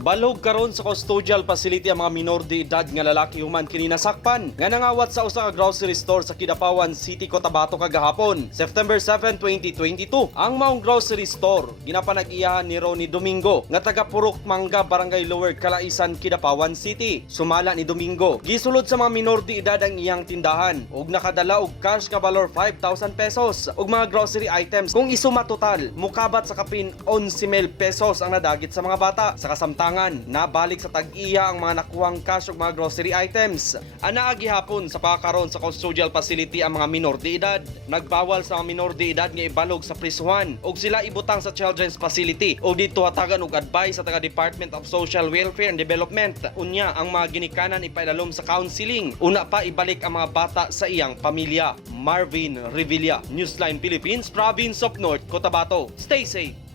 Balog karon sa custodial facility ang mga minor de edad nga lalaki human kini nasakpan nga nangawat sa usa ka grocery store sa Kidapawan City, Cotabato kagahapon, September 7, 2022. Ang maong grocery store ginapanag-iyahan ni Ronnie Domingo nga taga Purok Mangga, Barangay Lower Calaisan, Kidapawan City. Sumala ni Domingo, gisulod sa mga minor de edad ang iyang tindahan ug nakadala og cash nga balor 5,000 pesos ug mga grocery items. Kung isuma total, mukabat sa kapin 11,000 pesos ang nadagit sa mga bata. Sa kasamtangan, nabalik sa tag-iya ang mga nakuhang cash ug mga grocery items. Anaa gihapon sa pagkakaroon sa custodial facility ang mga minor de edad. Nagbawal sa mga minor de edad nga ibalog sa prisuhan ug sila ibutang sa children's facility ug dito hatagan og advice sa taga Department of Social Welfare and Development. Unya ang mga ginikanan ipailalom sa counseling. Una pa ibalik ang mga bata sa iyang pamilya. Marvin Revilla, Newsline Philippines, Province of North Cotabato. Stay safe.